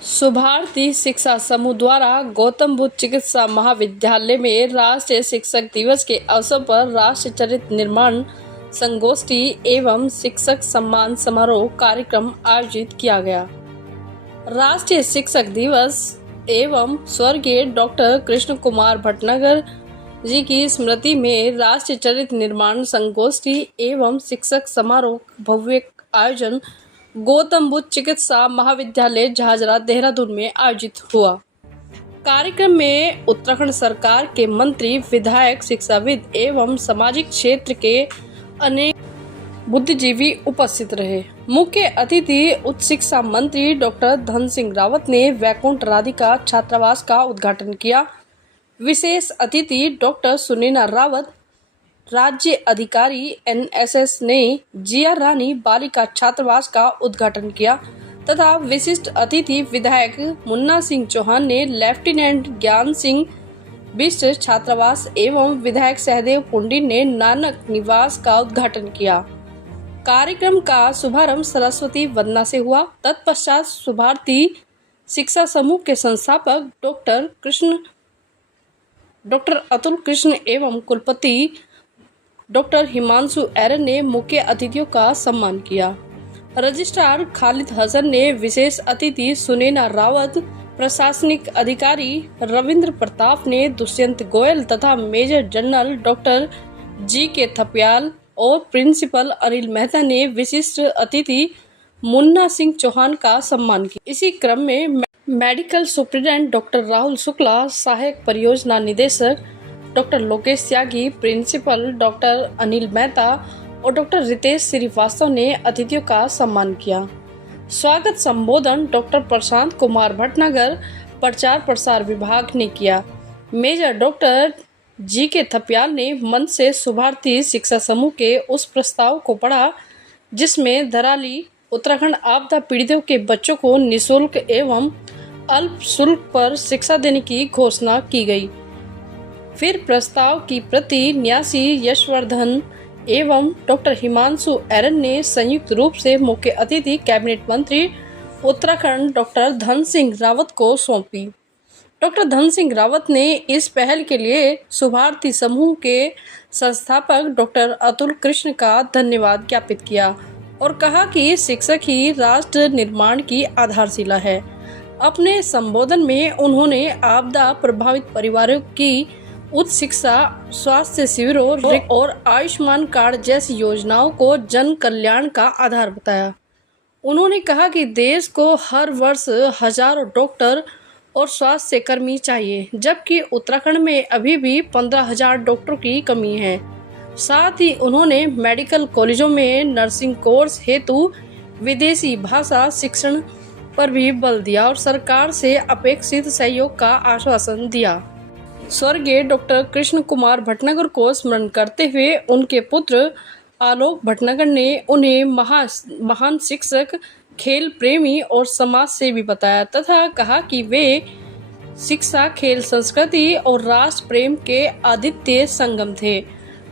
शुभारती शिक्षा समूह द्वारा गौतम बुद्ध चिकित्सा महाविद्यालय में राष्ट्रीय शिक्षक दिवस के अवसर पर राष्ट्रीय चरित्र निर्माण संगोष्ठी एवं शिक्षक सम्मान समारोह कार्यक्रम आयोजित किया गया। राष्ट्रीय शिक्षक दिवस एवं स्वर्गीय डॉक्टर कृष्ण कुमार भटनागर जी की स्मृति में राष्ट्रीय चरित्र निर्माण संगोष्ठी एवं शिक्षक समारोह भव्य आयोजन गौतम बुद्ध चिकित्सा महाविद्यालय झाझरा देहरादून में आयोजित हुआ। कार्यक्रम में उत्तराखंड सरकार के मंत्री, विधायक, शिक्षाविद एवं सामाजिक क्षेत्र के अनेक बुद्धिजीवी उपस्थित रहे। मुख्य अतिथि उच्च शिक्षा मंत्री डॉक्टर धन सिंह रावत ने वैकुंठ राधिका छात्रावास का उद्घाटन किया। विशेष अतिथि डॉक्टर सुनैना रावत, राज्य अधिकारी एनएसएस ने जिया रानी बालिका छात्रावास का उद्घाटन किया तथा विशिष्ट अतिथि विधायक मुन्ना सिंह चौहान ने लेफ्टिनेंट ज्ञान सिंह बिष्ट छात्रावास एवं विधायक सहदेव पुंडी ने नानक निवास का उद्घाटन किया। कार्यक्रम का शुभारंभ सरस्वती वंदना से हुआ। तत्पश्चात शुभारती शिक्षा समूह के संस्थापक डॉक्टर अतुल कृष्ण एवं कुलपति डॉक्टर हिमांशु एरन ने मुख्य अतिथियों का सम्मान किया। रजिस्ट्रार खालिद हसन ने, विशेष अतिथि सुनैना रावत, प्रशासनिक अधिकारी रविंद्र प्रताप ने, दुष्यंत गोयल तथा मेजर जनरल डॉक्टर जी.के. थपयाल और प्रिंसिपल अनिल मेहता ने विशिष्ट अतिथि मुन्ना सिंह चौहान का सम्मान किया। इसी क्रम में medical superintendent doctor Rahul Shukla, सहायक परियोजना निदेशक डॉक्टर लोकेश त्यागी, प्रिंसिपल डॉक्टर अनिल मेहता और डॉक्टर रितेश श्रीवास्तव ने अतिथियों का सम्मान किया। स्वागत संबोधन डॉक्टर प्रशांत कुमार भटनागर, प्रचार प्रसार विभाग ने किया। Major doctor GK. थपयाल ने मंच से शुभारती शिक्षा समूह के उस प्रस्ताव को पढ़ा जिसमें धराली उत्तराखंड आपदा पीड़ितों के बच्चों को निःशुल्क एवं अल्प शुल्क पर शिक्षा देने की घोषणा की गई। फिर प्रस्ताव की प्रति न्यासी यशवर्धन एवं डॉक्टर हिमांशु एरन ने संयुक्त रूप से मुख्य अतिथि कैबिनेट मंत्री उत्तराखंड डॉक्टर धन सिंह रावत को सौंपी। डॉक्टर धन सिंह रावत ने इस पहल के लिए शुभारती समूह के संस्थापक डॉक्टर अतुल कृष्ण का धन्यवाद ज्ञापित किया और कहा कि शिक्षक ही राष्ट्र निर्माण की आधारशिला है। अपने संबोधन में उन्होंने आपदा प्रभावित परिवारों की उच्च शिक्षा, स्वास्थ्य शिविरों और आयुष्मान कार्ड जैसी योजनाओं को जन कल्याण का आधार बताया। उन्होंने कहा कि देश को हर वर्ष हजारों डॉक्टर और स्वास्थ्य कर्मी चाहिए, जबकि उत्तराखंड में अभी भी 15,000 डॉक्टरों की कमी है। साथ ही उन्होंने मेडिकल कॉलेजों में नर्सिंग कोर्स हेतु विदेशी भाषा शिक्षण पर भी बल दिया और सरकार से अपेक्षित सहयोग का आश्वासन दिया। स्वर्गीय डॉक्टर कृष्ण कुमार भटनागर को स्मरण करते हुए उनके पुत्र आलोक भटनागर ने उन्हें महान शिक्षक, खेल प्रेमी और समाज सेवी बताया तथा कहा कि वे शिक्षा, खेल, संस्कृति और राष्ट्र प्रेम के अद्वितीय संगम थे।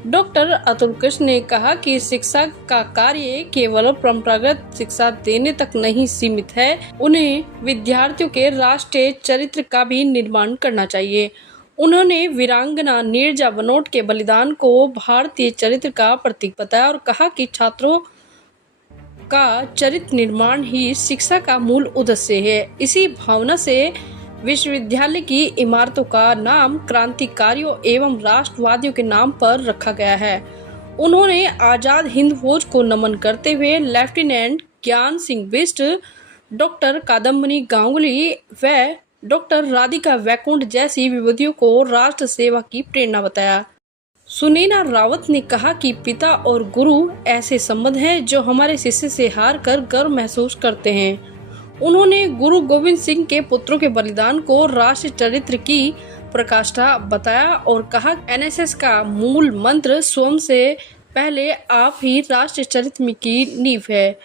डॉक्टर अतुल कृष्ण ने कहा कि शिक्षा का कार्य केवल परंपरागत शिक्षा देने तक नहीं सीमित है, उन्हें विद्यार्थियों के राष्ट्रीय चरित्र का भी निर्माण करना चाहिए। उन्होंने वीरांगना नीरजा बनोट के बलिदान को भारतीय चरित्र का प्रतीक बताया और कहा कि छात्रों का चरित्र निर्माण ही शिक्षा का मूल उद्देश्य है। इसी भावना से विश्वविद्यालय की इमारतों का नाम क्रांतिकारियों एवं राष्ट्रवादियों के नाम पर रखा गया है। उन्होंने आजाद हिंद फौज को नमन करते हुए लेफ्टिनेंट ज्ञान सिंह बिष्ट, डॉक्टर कादम्बनी गांगुली व डॉक्टर राधिका वैकुंठ जैसी विभूतियों को राष्ट्र सेवा की प्रेरणा बताया। सुनैना रावत ने कहा कि पिता और गुरु ऐसे संबंध हैं जो हमारे शिष्य से हार कर गर्व महसूस करते हैं। उन्होंने गुरु गोविंद सिंह के पुत्रों के बलिदान को राष्ट्रीय चरित्र की प्रकाष्ठा बताया और कहा एनएसएस का मूल मंत्र स्वयं से पहले आप ही राष्ट्रीय चरित्र की नींव है।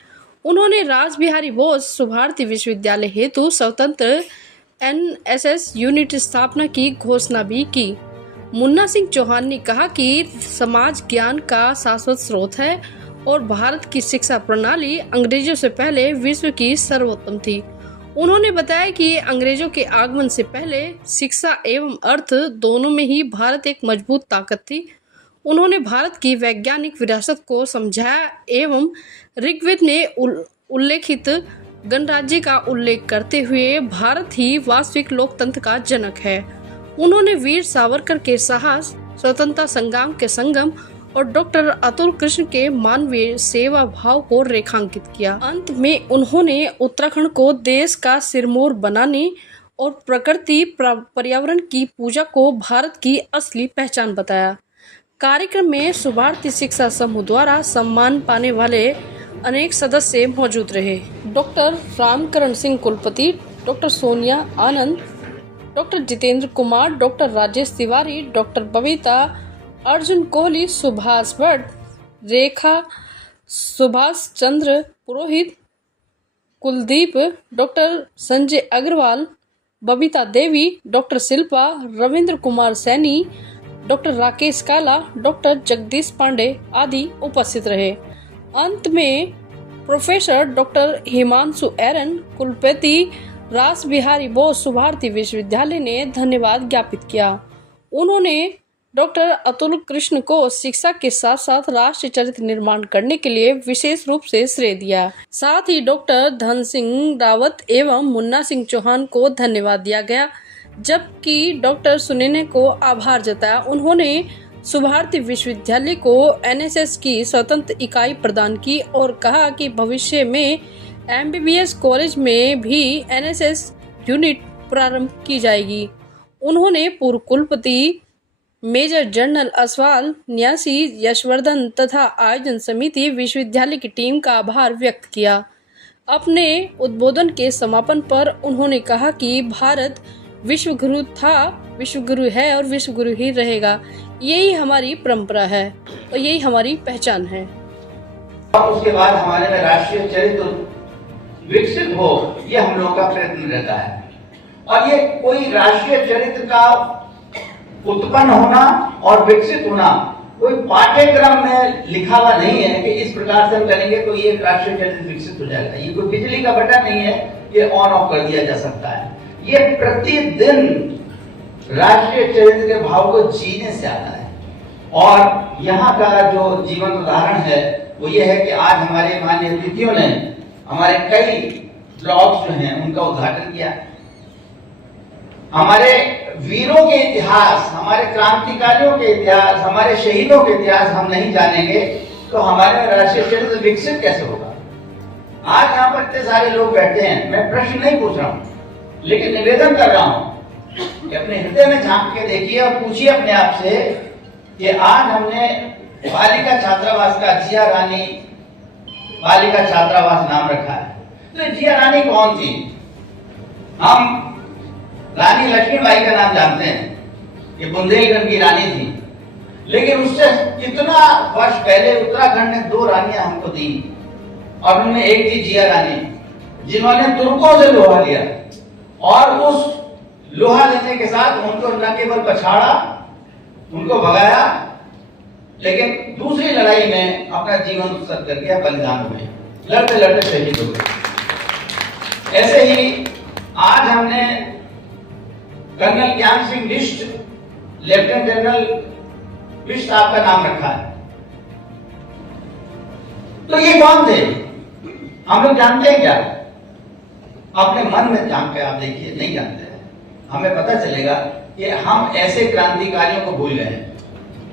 उन्होंने रासबिहारी बोस शुभारती विश्वविद्यालय हेतु स्वतंत्र एनएसएस यूनिट स्थापना की घोषणा भी की। मुन्ना सिंह चौहान ने कहा कि समाज ज्ञान का शाश्वत स्रोत है और भारत की शिक्षा प्रणाली अंग्रेजों से पहले विश्व की सर्वोत्तम थी। उन्होंने बताया कि अंग्रेजों के आगमन से पहले शिक्षा एवं अर्थ दोनों में ही भारत एक मजबूत ताकत थी। उन्होंने भारत की वैज्ञानिक विरासत को समझाया एवं ऋग्वेद में उल्लेखित गणराज्य का उल्लेख करते हुए भारत ही वास्तविक लोकतंत्र का जनक है। उन्होंने वीर सावरकर के साहस, स्वतंत्रता संग्राम के संगम और डॉक्टर अतुल कृष्ण के मानवीय सेवा भाव को रेखांकित किया। अंत में उन्होंने उत्तराखंड को देश का सिरमौर बनाने और प्रकृति पर्यावरण की पूजा को भारत की असली पहचान बताया। कार्यक्रम में सुभारती शिक्षा समूह द्वारा सम्मान पाने वाले अनेक सदस्य मौजूद रहे। डॉक्टर रामकरण सिंह कुलपति, doctor Sonia Anand, doctor Jitendra Kumar, doctor Rajesh Tiwari, doctor Babita, Arjun Kohli, Subhash Bhatt, Rekha, Subhash Chandra Purohit, Kuldeep, doctor Sanjay Agarwal, Babita Devi, doctor Shilpa, Ravindra Kumar Saini, doctor Rakesh Kala, doctor Jagdish Pandey आदि उपस्थित रहे। अंत में प्रोफेसर डॉक्टर हिमांशु एरन, कुलपति रास बिहारी बोस, सुभारती विश्वविद्यालय ने धन्यवाद ज्ञापित किया। उन्होंने डॉक्टर अतुल कृष्ण को शिक्षा के साथ साथ राष्ट्रीय चरित्र निर्माण करने के लिए विशेष रूप से श्रेय दिया। साथ ही डॉक्टर धन सिंह रावत एवं मुन्ना सिंह चौहान को धन्यवाद दिया गया, जबकि डॉक्टर सुनैना को आभार जताया। उन्होंने सुभारती विश्वविद्यालय को एनएसएस की स्वतंत्र इकाई प्रदान की और कहा कि भविष्य में एमबीबीएस कॉलेज में भी एनएसएस यूनिट प्रारंभ की जाएगी। उन्होंने पूर्व कुलपति मेजर जनरल असवाल, न्यासी यशवर्धन तथा आयोजन समिति विश्वविद्यालय की टीम का आभार व्यक्त किया। अपने उद्बोधन के समापन पर उन्होंने कहा कि भारत विश्व गुरु था, विश्व गुरु है और विश्व गुरु ही रहेगा। यही हमारी परंपरा है और यही हमारी पहचान है। उसके बाद हमारे में राष्ट्रीय चरित्र विकसित हो, ये हम लोगों का प्रयत्न रहता है। और ये कोई राष्ट्रीय चरित्र का उत्पन्न होना और विकसित होना कोई पाठ्यक्रम में लिखा हुआ नहीं है कि इस प्रकार से हम करेंगे तो ये राष्ट्रीय चरित्र विकसित हो जाएगा। ये कोई बिजली का बटन नहीं है, ये ऑन ऑफ कर दिया जा सकता है। ये प्रतिदिन राष्ट्रीय चरित्र के भाव को जीने से आता है। और यहाँ का जो जीवन उदाहरण है वो ये है कि आज हमारे माननीय अतिथियों ने हमारे कई ब्लॉग्स जो हैं उनका उद्घाटन किया। हमारे वीरों के इतिहास, हमारे क्रांतिकारियों के इतिहास, हमारे शहीदों के इतिहास हम नहीं जानेंगे तो हमारे राष्ट्रीय चरित्र विकसित कैसे होगा। आज यहाँ पर इतने सारे लोग बैठे हैं, मैं प्रश्न नहीं पूछ रहा हूँ, लेकिन निवेदन कर रहा हूँ कि अपने हृदय में झांक के देखिए और पूछिए अपने आप से कि आज हमने बालिका छात्रावास का जिया रानी बालिका छात्रावास नाम रखा है। तो जिया रानी कौन थी? हम रानी लक्ष्मीबाई का नाम जानते हैं, ये बुंदेलखंड की रानी थी, लेकिन उससे कितना वर्ष पहले उत्तराखंड ने 2 रानियां हमको दी और उनमें एक थी जिया रानी, जिन्होंने तुर्कों से लोहा लिया और उस लोहा लेने के साथ उनको न केवल पछाड़ा, उनको भगाया, लेकिन दूसरी लड़ाई में अपना जीवन उत्सर्ग कर दिया, बलिदान हुए, लड़ते लड़ते शहीद हो गए। ऐसे ही आज हमने कर्नल ज्ञान सिंह बिष्ट, लेफ्टिनेंट जनरल बिष्ट साहब का नाम रखा है। तो ये कौन थे? हम लोग जानते हैं क्या? अपने मन में जान के आप देखिए, नहीं जानते हैं। हमें पता चलेगा कि हम ऐसे क्रांतिकारियों को भूल गए हैं।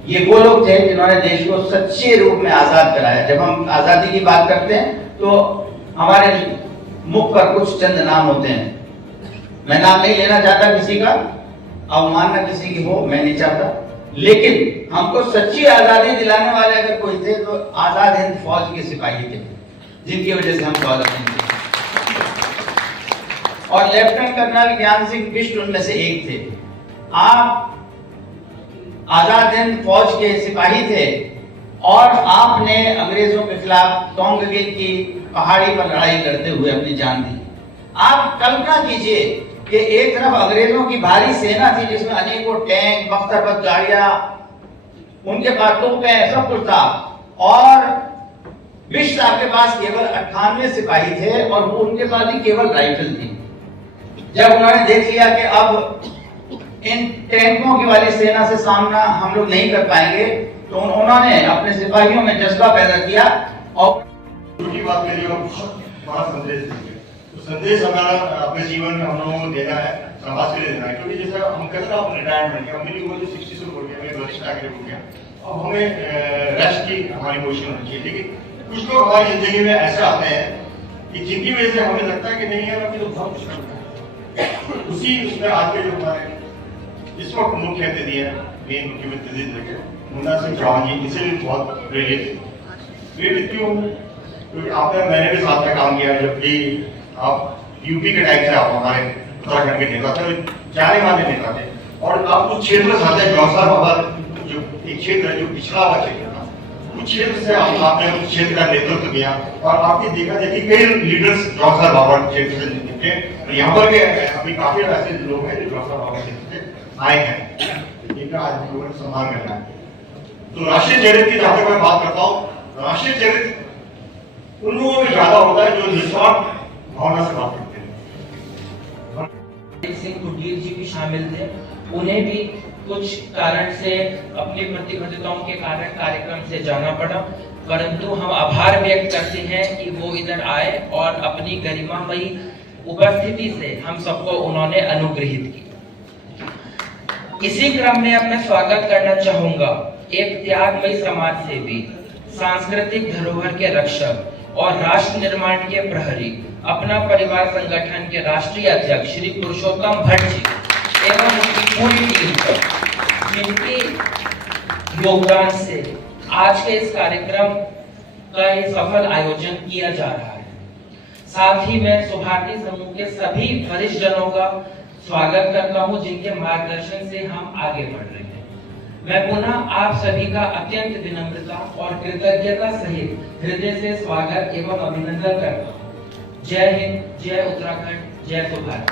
ये वो लोग थे जिन्होंने देश को सच्चे रूप में आजाद कराया। जब हम आजादी की बात करते हैं तो हमारे मुख पर कुछ चंद नाम होते हैं। मैं नाम नहीं लेना चाहता किसी का, अवमानना किसी की हो मैं नहीं चाहता, लेकिन हमको सच्ची आजादी दिलाने वाले अगर कोई थे तो आजाद हिंद फौज के सिपाही थे, जिनकी वजह से हम स्वागत थे। और लेफ्टिनेंट कर्नल ज्ञान सिंह बिष्ट उनमें से एक थे। आप आजाद हिंद फौज के सिपाही थे और आपने अंग्रेजों के खिलाफ तोंगगिल की पहाड़ी पर लड़ाई करते हुए अपनी जान दी। आप कल्पना कीजिए कि एक तरफ अंग्रेजों की भारी सेना थी जिसमें अनेकों टैंक, बख्तरबंद गाड़ियां, उनके पास तोपें, सब कुछ था, और बिष्ट साहब के पास केवल 98 सिपाही थे और उनके पास ही केवल राइफल थी। जब उन्होंने देख लिया कि अब इन टैंकों की वाली सेना से सामना हम लोग नहीं कर पाएंगे, तो उन्होंने अपने सिपाहियों में जज्बा पैदा किया और की बात करिए और बहुत बड़ा संदेश देंगे। तो संदेश हमारा अपने जीवन में हम लोगों को देना है, समाज के लिए देना है, क्योंकि जैसे हम कहते हैं अपने रिटायरमेंट के हमने वो जो 60 हो गया, हमें वरिष्ठ नागरिक हो गया, अब हमें रेस्ट की हमारी कोशिश होनी चाहिए। लेकिन कुछ लोग हमारी जिंदगी में ऐसे आते हैं कि जिनकी वजह से हमें लगता है कि नहीं यार अभी तो बहुत मुश्किल है। उसी उसमें आज के जो हमारे इस वक्त मुख्य अतिथि है, मेन मुख्यमंत्री देखे मुन्ना सिंह चौहान जी, इसे भी बहुत प्रेरित क्यों? क्योंकि आपने मैंने भी साथ में काम किया, जबकि आप यूपी के टाइप से आप हमारे उत्तराखंड के नेता थे, जाने माने नेता थे, और आप उस क्षेत्र में साथ जौसा बाबा जो एक क्षेत्र है जो पिछड़ा हुआ क्षेत्र था, उस क्षेत्र से आपने उस क्षेत्र का नेतृत्व किया और आपकी देखा देखी कई लीडर्स जौसा बाबा क्षेत्र से निकले और यहाँ पर के अभी काफी ऐसे लोग हैं जो जौसा बाबा क्षेत्र से आए हैं, जिनका आज हम लोगों ने सम्मान करना है। तो राष्ट्रीय चरित्र की जहां तक मैं बात करता हूँ, राष्ट्रीय चरित्र उन लोगों में ज्यादा होता है जो निस्वार्थ भावना से बात करते हैं। सिंह कुटीर जी भी शामिल थे, उन्हें भी कुछ कारण से अपनी प्रतिबद्धताओं के कारण कार्यक्रम से जाना पड़ा, परंतु हम आभार व्यक्त करते हैं कि वो इधर आए और अपनी गरिमामयी उपस्थिति से हम सबको उन्होंने अनुग्रहित की। इसी क्रम में अपना स्वागत करना चाहूंगा एक त्यागमयी समाज सेवी, सांस्कृतिक धरोहर के रक्षक और राष्ट्र निर्माण के प्रहरी, अपना परिवार संगठन के राष्ट्रीय अध्यक्ष श्री पुरुषोत्तम भट्ट जी एवं उनकी पूरी टीम को, जिनके योगदान से आज के इस कार्यक्रम का ये सफल आयोजन किया जा रहा है। साथ ही मैं सुभारती समूह के सभी वरिष्ठ जनों का स्वागत करता हूं, जिनके मार्गदर्शन से हम आगे बढ़ रहे हैं। मैं पुनः आप सभी का अत्यंत विनम्रता और कृतज्ञता सहित हृदय से स्वागत एवं अभिनंदन करता हूँ। जय हिंद, जय उत्तराखंड, जय सुभाष।